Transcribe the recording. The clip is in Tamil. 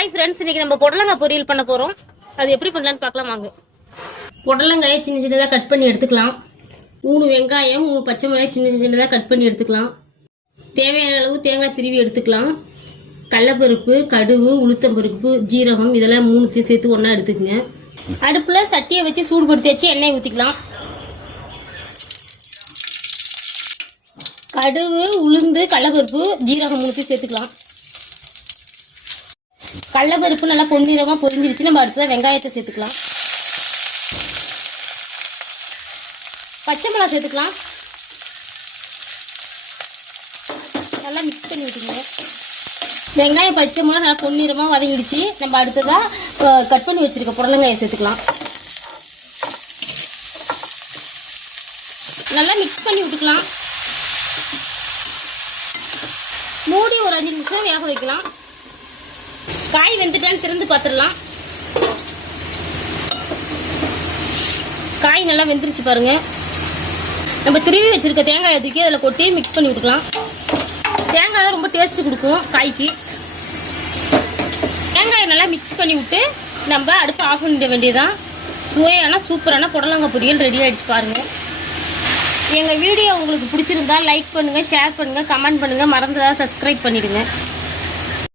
ஹாய் ஃப்ரெண்ட்ஸ், இன்னைக்கு நம்ம புடலங்காய் பொரியல் பண்ண போறோம். அது எப்படி பண்ணலான்னு பார்க்கலாம் வாங்க. புடலங்காயை சின்ன சின்னதாக கட் பண்ணி எடுத்துக்கலாம். 3 வெங்காயம் 3 பச்சை மிளகாய் சின்ன சின்னதாக கட் பண்ணி எடுத்துக்கலாம். தேவையான அளவு தேங்காய் திருவி எடுத்துக்கலாம். கடலைப்பருப்பு, கடுகு, உளுத்தம்பருப்பு, ஜீரகம் இதெல்லாம் 3 சேர்த்து ஒன்றா எடுத்துக்கங்க. அடுப்பில் சட்டியை வச்சு சூடுபடுத்தி வச்சு எண்ணெய் ஊற்றிக்கலாம். கடுகு, உளுந்து, கடலைப்பருப்பு, ஜீரகம் 3 சேர்த்துக்கலாம். கடலைப்பருப்பு நல்லா பொன்னிறமாக பொரிஞ்சிருச்சு. நம்ம அடுத்ததான் வெங்காயத்தை சேர்த்துக்கலாம். பச்சை மிளகாய் சேர்த்துக்கலாம். நல்லா மிக்ஸ் பண்ணி விட்டுங்க. வெங்காயம் பச்சை மிளகாய் நல்லா பொன்னிறமாக வதங்கிடுச்சு. நம்ம அடுத்ததாக கட் பண்ணி வச்சுருக்க புடலங்காயை சேர்த்துக்கலாம். நல்லா மிக்ஸ் பண்ணி விட்டுக்கலாம். மூடி ஒரு 5 நிமிஷம் வேக வைக்கலாம். காய் வெந்துட்டான்னு திறந்து பார்த்துடலாம். காய் நல்லா வெந்துருச்சு பாருங்க. நம்ம திருவி வச்சிருக்க தேங்காயை தூக்கி அதில் கொட்டி மிக்ஸ் பண்ணி விட்டுக்கலாம். தேங்காய் தான் ரொம்ப டேஸ்ட் கொடுக்கும் காய்க்கு. தேங்காயை நல்லா மிக்ஸ் பண்ணி விட்டு நம்ம அடுப்பு ஆஃப் பண்ணிட வேண்டியதான். சுவையான சூப்பரான புடலங்காய் பொரியல் ரெடி ஆகிடுச்சு பாருங்கள். எங்கள் வீடியோ உங்களுக்கு பிடிச்சிருந்தா லைக் பண்ணுங்கள், ஷேர் பண்ணுங்கள், கமெண்ட் பண்ணுங்கள், மறந்துடாத சப்ஸ்கிரைப் பண்ணிடுங்க.